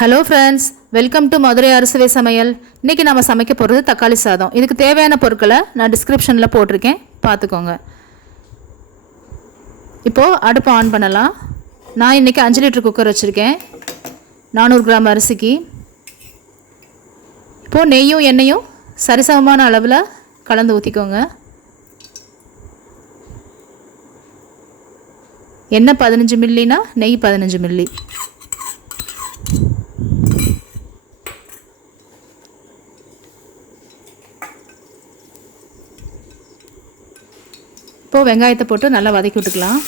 Hello friends, welcome to Madurai Arusuvai Samayal. இன்னைக்கு நாம சமைக்க போறது தக்காளி சாதம். இதுக்கு தேவையான பொருட்களை நான் டிஸ்கிரிப்ஷன்ல போட்டுருக்கேன். பாத்துக்கோங்க. இப்போ அடுப்பு ஆன் பண்ணலாம். நான் இன்னைக்கு 5 லிட்டர் குக்கர் வச்சிருக்கேன். 400 கிராம் அரிசிக்கு. இப்போ நெய்யும் எண்ணெயும் சரிசமமான அளவுல கலந்து ஊத்திக்கோங்க. எண்ணெய் 15 மில்லினா நெய் 15 மில்லி. இப்போ வெங்காயத்தை போட்டு நல்லா வதக்கி விட்டுக்கலாம்.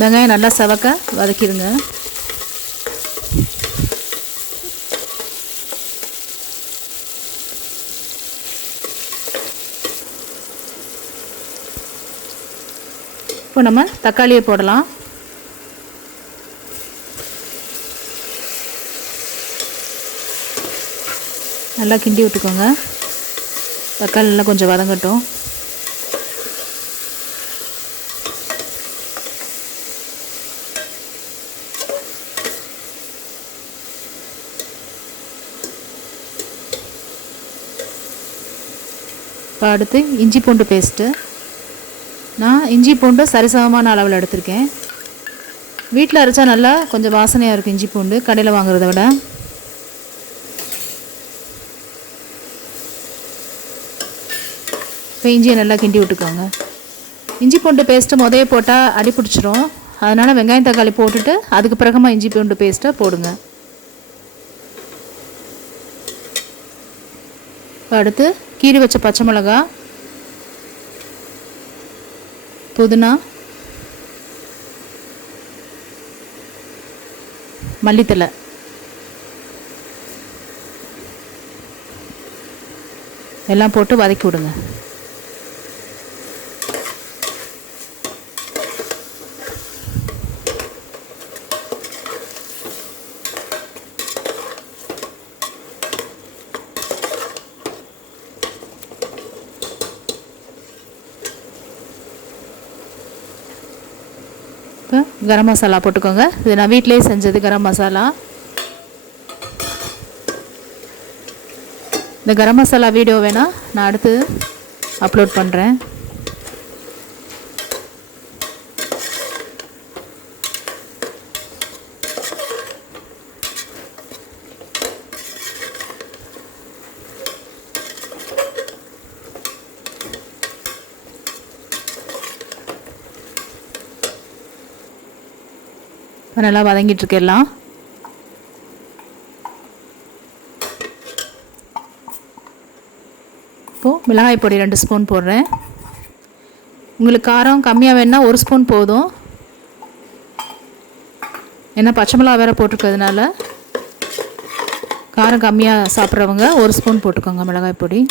வெங்காயம் நல்லா செவக்க வதக்கிடுங்க. இப்போ நம்ம தக்காளியை போடலாம். நல்லா கிண்டி விட்டுக்கோங்க. தக்காளி நல்லா கொஞ்சம் வதங்கட்டும். இப்போ அடுத்து இஞ்சி பூண்டு பேஸ்ட்டு. நான் இஞ்சி பூண்டு சரிசமமான அளவில் எடுத்திருக்கேன். வீட்டில் அரைச்சா நல்லா கொஞ்சம் வாசனையாக இருக்கும் இஞ்சி பூண்டு, கடையில் வாங்குறத விட. இப்போ இஞ்சியை நல்லா கிண்டி விட்டுக்கோங்க. இஞ்சி பூண்டு பேஸ்ட்டு முதல்ல போட்டால் அடி பிடிச்சிரும். அதனால் வெங்காயம் தக்காளி போட்டுட்டு அதுக்கு பிறகுமா இஞ்சி பூண்டு பேஸ்ட்டை போடுங்க. இப்போ அடுத்து கீறி வச்ச பச்சை மிளகா, புதினா, மல்லித்தலை எல்லாம் போட்டு வதக்கி விடுங்க. இப்போ கரம் மசாலா போட்டுக்கோங்க. இது நான் வீட்டிலே செஞ்சது கரம் மசாலா. இந்த கரம் மசாலா வீடியோ வேணால் நான் அடுத்து அப்லோட் பண்ணுறேன். நல்லா வதங்கிட்டு எல்லாம். இப்போது மிளகாய் பொடி 2 ஸ்பூன் போடுறேன். உங்களுக்கு காரம் கம்மியாக வேணுன்னா 1 ஸ்பூன் போதும். ஏன்னா பச்சை மிளகா வேறு போட்டிருக்கிறதுனால காரம் கம்மியாக சாப்பிட்றவங்க 1 ஸ்பூன் போட்டுக்கோங்க மிளகாய் பொடி.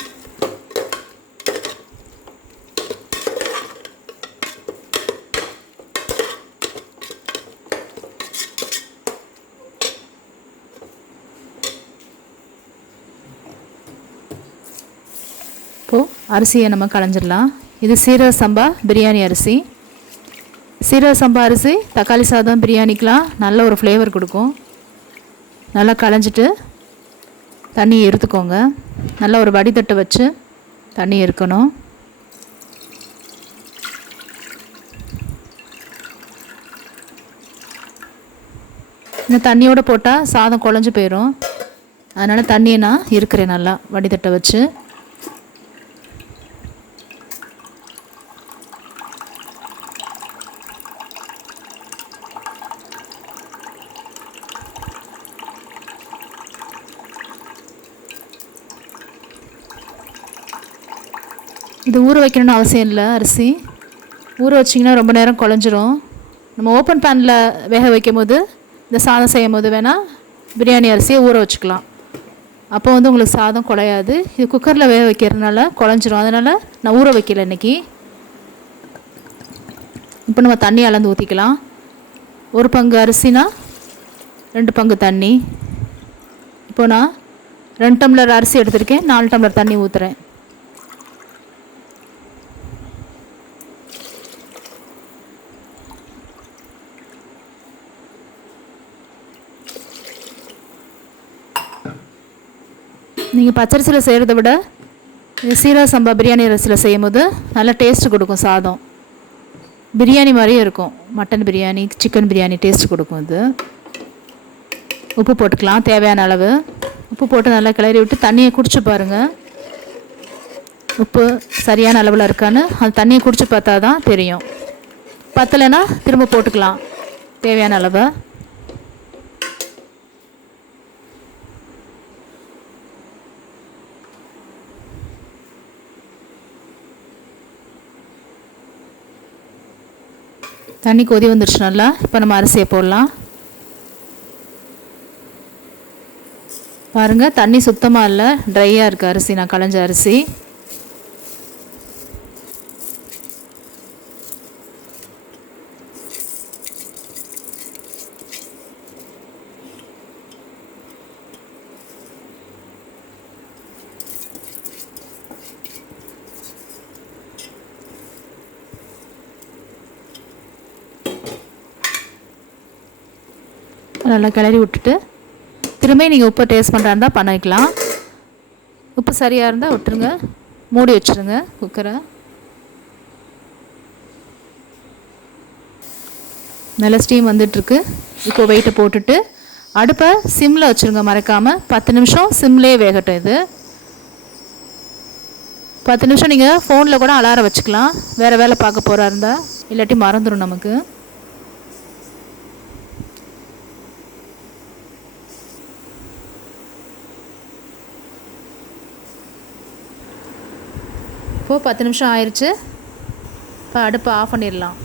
இப்போது அரிசியை நம்ம களைஞ்சிடலாம். இது சீரக சம்பா பிரியாணி அரிசி. சீரக சம்பா அரிசி தக்காளி சாதம் பிரியாணிக்கெலாம் நல்ல ஒரு ஃப்ளேவர் கொடுக்கும். நல்லா களைஞ்சிட்டு தண்ணி எடுத்துக்கோங்க. நல்லா ஒரு வடிதட்டை வச்சு தண்ணி இருக்கணும். இந்த தண்ணியோடு போட்டால் சாதம் குழஞ்சி போயிடும். அதனால் தண்ணியை நான் இருக்கிறேன் நல்லா வடிதட்டை வச்சு. இது ஊற வைக்கணும்னு அவசியம் இல்லை. அரிசி ஊற வச்சிங்கன்னா ரொம்ப நேரம் குழஞ்சிரும். நம்ம ஓப்பன் பேனில் வேக வைக்கும் போது இந்த சாதம் செய்யும் போது வேணால் பிரியாணி அரிசியை ஊற வச்சுக்கலாம். அப்போ வந்து உங்களுக்கு சாதம் குழையாது. இது குக்கரில் வேக வைக்கிறதுனால குழஞ்சிரும். அதனால் நான் ஊற வைக்கல இன்றைக்கி. இப்போ நம்ம தண்ணி அளந்து ஊற்றிக்கலாம். 1 பங்கு அரிசினா 2 பங்கு தண்ணி. இப்போ நான் 2 டம்ளர் அரிசி எடுத்திருக்கேன். 4 டம்ளர் தண்ணி ஊற்றுறேன். நீங்கள் பச்சரிசியில் செய்கிறத விட சீரக சம்பா பிரியாணி அரிசியில் செய்யும்போது நல்லா டேஸ்ட்டு கொடுக்கும். சாதம் பிரியாணி மாதிரியே இருக்கும். Mutton biryani, chicken biryani taste கொடுக்கும். இது உப்பு போட்டுக்கலாம், தேவையான அளவு உப்பு போட்டு நல்லா கிளறி விட்டு தண்ணியை குடிச்சு பாருங்கள். உப்பு சரியான அளவில் இருக்கான்னு அந்த தண்ணியை குடிச்சு பார்த்தா தான் தெரியும். பத்தலைன்னா திரும்ப போட்டுக்கலாம் தேவையான அளவு. தண்ணி கொதி வந்துடுச்சு நல்லா. இப்போ நம்ம அரிசியை போடலாம். பாருங்கள், தண்ணி சுத்தமாக இல்லை, ட்ரையாக இருக்குது அரிசி. நான் களைஞ்ச அரிசி. நல்லா கிளறி விட்டுட்டு திரும்ப நீங்கள் உப்பு டேஸ்ட் பண்ணுறா இருந்தால் பண்ணிக்கலாம். உப்பு சரியாக இருந்தால் விட்டுருங்க, மூடி வச்சுருங்க குக்கரை. நல்லா ஸ்டீம் வந்துட்டுருக்கு. இப்போ வெயிட்டை போட்டுட்டு அடுப்பை சிம்மில் வச்சுருங்க மறக்காமல். 10 நிமிஷம் சிம்லேயே வேகட்டும். இது 10 நிமிஷம் நீங்கள் ஃபோனில் கூட அலாரம் வச்சுக்கலாம், வேறு வேலை பார்க்க போகிறா இருந்தால், இல்லாட்டி மறந்துடும் நமக்கு. இப்போது 10 நிமிஷம் ஆயிடுச்சு. இப்போ அடுப்பை ஆஃப் பண்ணிடலாம்.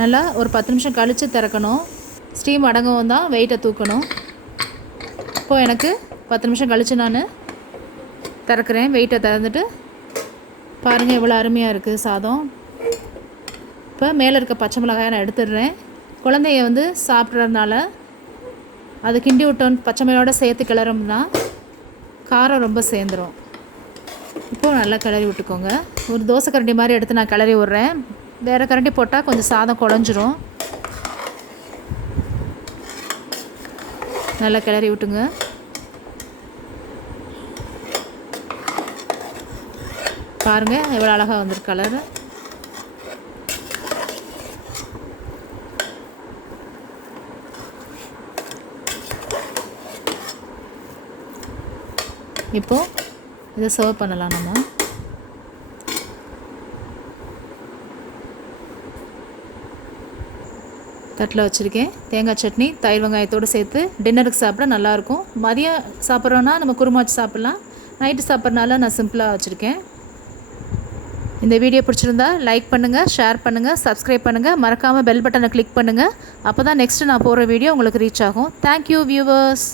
நல்லா ஒரு 10 நிமிஷம் கழித்து திறக்கணும். ஸ்டீம் அடங்கவும் தான் வெயிட்டை தூக்கணும். இப்போது எனக்கு 10 நிமிஷம் கழித்து நான் திறக்கிறேன். வெயிட்டை திறந்துட்டு பாருங்கள் எவ்வளோ அருமையாக இருக்குது சாதம். இப்போ மேலே இருக்க பச்சை மிளகாயை நான் எடுத்துடுறேன். குழந்தைய சாப்பிட்றதுனால அது கிண்டி விட்டோன்னு பச்சை மிளகாயோட சேர்த்து கிளறோம்னா காரம் ரொம்ப சேர்ந்துடும். இப்போது நல்லா கிளறி விட்டுக்கோங்க. ஒரு தோசை கரண்டி மாதிரி எடுத்து நான் கிளறி விட்றேன். வேறு கரண்டி போட்டால் கொஞ்சம் சாதம் குழஞ்சிரும். நல்லா கிளறி விட்டுங்க. பாருங்கள் எவ்வளோ அழகாக வந்திருக்கு கலர். இப்போது இதை சர்வ் பண்ணலாம். நம்ம தட்டில் வச்சுருக்கேன். தேங்காய் சட்னி தயிர் வெங்காயத்தோடு சேர்த்து டின்னருக்கு சாப்பிட நல்லாயிருக்கும். மதியம் சாப்பிட்றோன்னா நம்ம குருமா வச்சு சாப்பிட்லாம். நைட்டு சாப்பிட்றனால நான் சிம்பிளாக வச்சுருக்கேன். இந்த வீடியோ பிடிச்சிருந்தா லைக் பண்ணுங்கள், ஷேர் பண்ணுங்கள், சப்ஸ்கிரைப் பண்ணுங்கள். மறக்காமல் பெல் பட்டனை கிளிக் பண்ணுங்கள். அப்போ தான் நெக்ஸ்ட்டு நான் போடுற வீடியோ உங்களுக்கு ரீச் ஆகும். Thank you viewers.